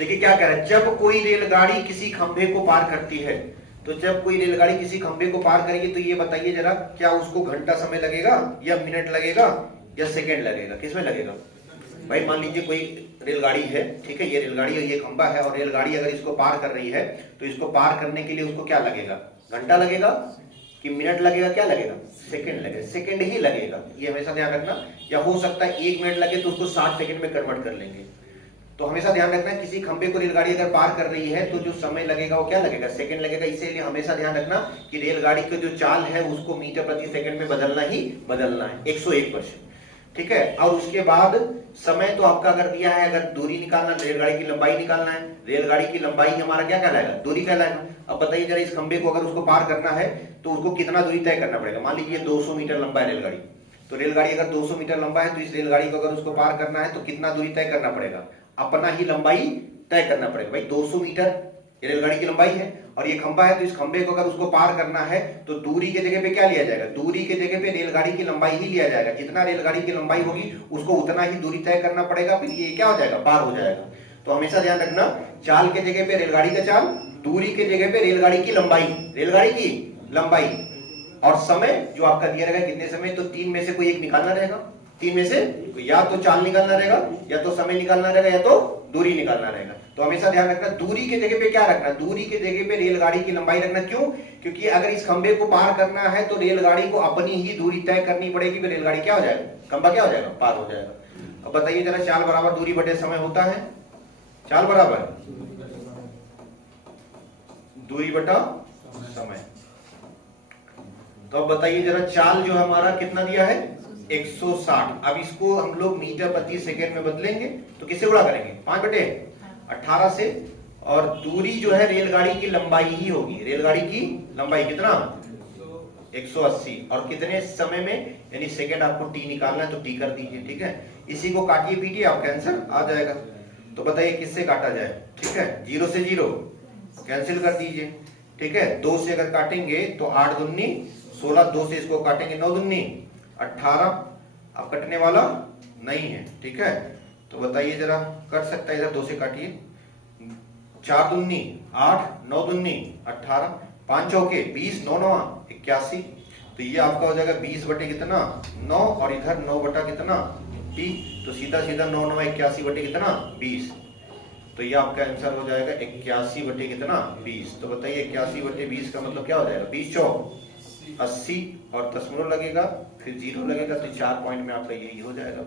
देखिए क्या कह रहा है, जब कोई रेलगाड़ी किसी खंभे को पार करती है, तो जब कोई रेलगाड़ी किसी खंभे को पार करेगी तो ये बताइए जरा, क्या उसको घंटा समय लगेगा या मिनट लगेगा या सेकंड लगेगा? किसमें लगेगा भाई? मान लीजिए कोई रेलगाड़ी है, ठीक है, ये रेलगाड़ी और ये खंभा है, और रेलगाड़ी अगर इसको पार कर रही है तो इसको पार करने के लिए उसको क्या लगेगा? घंटा लगेगा कि मिनट लगेगा? क्या लगेगा? सेकंड लगेगा। सेकंड ही लगेगा, ये हमेशा ध्यान रखना। या हो सकता है 1 मिनट लगे तो उसको 60 सेकंड में कन्वर्ट कर लेंगे। तो हमेशा ध्यान रखना, किसी खंभे को रेलगाड़ी अगर पार कर रही है तो जो समय लगेगा वो क्या लगेगा? सेकंड लगेगा। इसीलिए हमेशा ध्यान रखना कि रेलगाड़ी का जो चाल है उसको मीटर प्रति सेकंड में बदलना ही बदलना है, 101%, ठीक है। और उसके बाद समय तो आपका अगर दिया है, अगर दूरी निकालना, रेलगाड़ी की लंबाई निकालना है, रेलगाड़ी की लंबाई हमारा क्या कहलाएगा? दूरी कहलाएगा। अब बताइए जरा, इस खंभे को अगर उसको पार करना है तो उसको कितना दूरी तय करना पड़ेगा? मान लीजिए 200 मीटर लंबा है रेलगाड़ी, तो रेलगाड़ी अगर 200 मीटर लंबा है तो इस रेलगाड़ी को अगर उसको पार करना है तो कितना दूरी तय करना पड़ेगा? अपना ही लंबाई तय करना पड़ेगा। भाई 200 मीटर रेलगाड़ी की लंबाई है और ये खंभा है, तो इस खंभे को अगर उसको पार करना है तो दूरी के जगह पे क्या लिया जाएगा? दूरी के जगह पे रेलगाड़ी की लंबाई ही लिया जाएगा। जितना रेलगाड़ी की लंबाई होगी उसको उतना ही दूरी तय करना पड़ेगा, फिर ये क्या हो जाएगा? पार हो जाएगा। तो हमेशा ध्यान रखना, चाल के जगह पे रेलगाड़ी का चाल, दूरी के जगह पे रेलगाड़ी की लंबाई, रेलगाड़ी की लंबाई, और समय जो आपका दिया रहेगा कितने समय, तो 3 में से कोई एक निकालना रहेगा। 3 में से या तो चाल निकालना रहेगा, या तो समय निकालना रहेगा, या तो दूरी निकालना रहेगा। तो हमेशा ध्यान रखना, दूरी के जगह पे क्या रखना? दूरी के जगह पे रेलगाड़ी की लंबाई रखना। क्यों? क्योंकि अगर इस खंभे को पार करना है तो रेलगाड़ी को अपनी ही दूरी तय करनी पड़ेगी, फिर रेलगाड़ी क्या हो जाएगा? खंभा क्या हो जाएगा? पार हो जाएगा। अब बताइए जरा, चाल बराबर दूरी बटे समय होता है, चाल बराबर दूरी बटा समय। तो अब बताइए जरा, चाल जो हमारा कितना दिया है? 160। अब इसको हम लोग मीटर प्रति सेकंड में बदलेंगे तो किससे गुणा करेंगे? 5/18 से, और दूरी जो है रेलगाड़ी की लंबाई ही होगी। रेलगाड़ी की लंबाई कितना? 180। और कितने समय में, यानी सेकंड आपको टी निकालना है तो टी कर दीजिए, ठीक है। इसी को काटिए पीटिए, आपका आंसर आ जाएगा। तो बताइए किससे काटा जाए? ठीक है, 0 से 0 कैंसिल कर दीजिए, ठीक है। 2 से अगर काटेंगे तो 8 दूनी 16, 2 से इसको काटेंगे 9 दूनी 18। अब कटने वाला नहीं है, ठीक है। तो बताइए जरा, कट सकता है? इधर 2 से काटिए, 4 दूनी 8, 9 दूनी 18, 5 चौके 20, 9 9 81। तो ये आपका हो जाएगा 20 बटे कितना? 9, और इधर 9 बटा कितना? टी। तो सीधा सीधा 9 9 81 बटे कितना? 20। तो ये आपका आंसर हो जाएगा 81 बटे कितना? 20। तो बताइए 81 बटे 20 का मतलब क्या हो जाएगा? 20 चौक 80, और दशमलव लगेगा, फिर 0 लगेगा, तो 4 पॉइंट में आपका यही हो जाएगा।